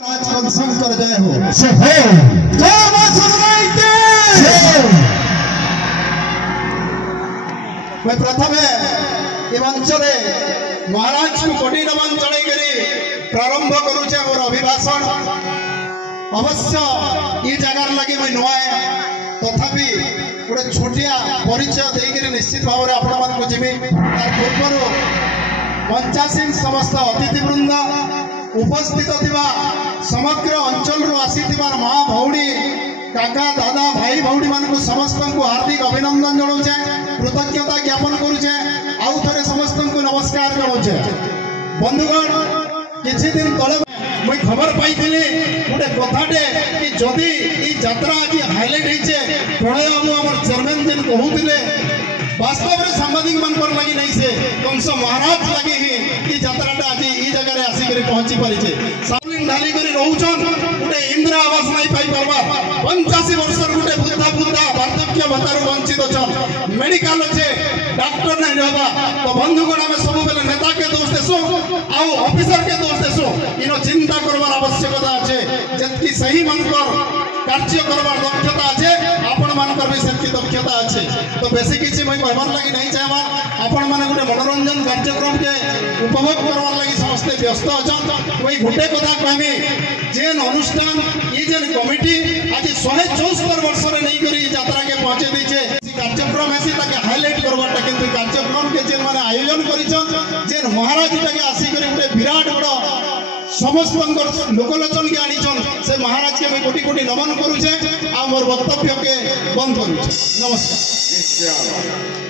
शंकर जय हो मैं प्रथम मंचरे महाराज को कोटी नमन चढ़ी प्रारंभ करुचे मोर अभिभाषण। अवश्य ये जगार लगे मैं नुआए तथापि गोटे छोटिया परिचय देकर निश्चित भाव में आपण मान जीवी तार पूर्व मंचासीन समस्त अतिथिवृंद उपस्थित थिबा समग्र अंचल आसी महाभौणी काका दादा भाई भौणी मान समस्त को हार्दिक अभिनंदन जनाऊे कृतज्ञता ज्ञापन करुचे आउ थे समस्त को नमस्कार जनाऊे। बंधुगण किछि दिन तले मुई खबर पाई गोटे कथाटे कि जदि ये यात्रा आज हाइलाइट होइछे प्रणय बाबू आम चेयरमैन जेन कहूले वास्तव में सांबादिक मान लगी नहीं से कंस महाराज लगे ही यात्राटा आज ये जगह आसिक पहुंची पारिछे। साउलिन ढाली कर रोचन गोटे इंदिरा आवास नहीं पाई पारबा 85 वर्ष गोटे बुद्धा बुद्धा वार्धक्य भत्तार वंचित अच्छा मेडिकल अच्छे डॉक्टर नहीं रहबा तो बंधुगण आम सब बेले नेता के दोष देसु आउ ऑफिसर के दोष देसु इनो चिंता करवार आवश्यकता अच्छे जबकि सही मनकर कार्य करवार दक्षता अच्छे आपण मानकर भी सेति दक्षता अच्छे। तो बेसी किछि मैं कहबार लगी नहीं चाहबार आपण माने गोटे मनोरंजन कार्यक्रम के उपभोग करवार लगी समस्त व्यस्त अछन। कोई गोटे कथा कहमी जेन अनुष्ठान ये जेन कमिटी आज 174 वर्ष रे नहीं करी यात्रा के पहुंचे दीचे कार्यक्रम ऐसी ताके हाईलाइट करवाटा किंतु कार्यक्रम के जेन माने आयोजन करिछन जेन महाराज ताके आसी करे गोटे विराट बड़ समस्त लोकलोचन के आनीचन से महाराज के मैं कोटि कोटि नमन करुचे आ मोर वक्तव्य के बंद करुचे। नमस्कार।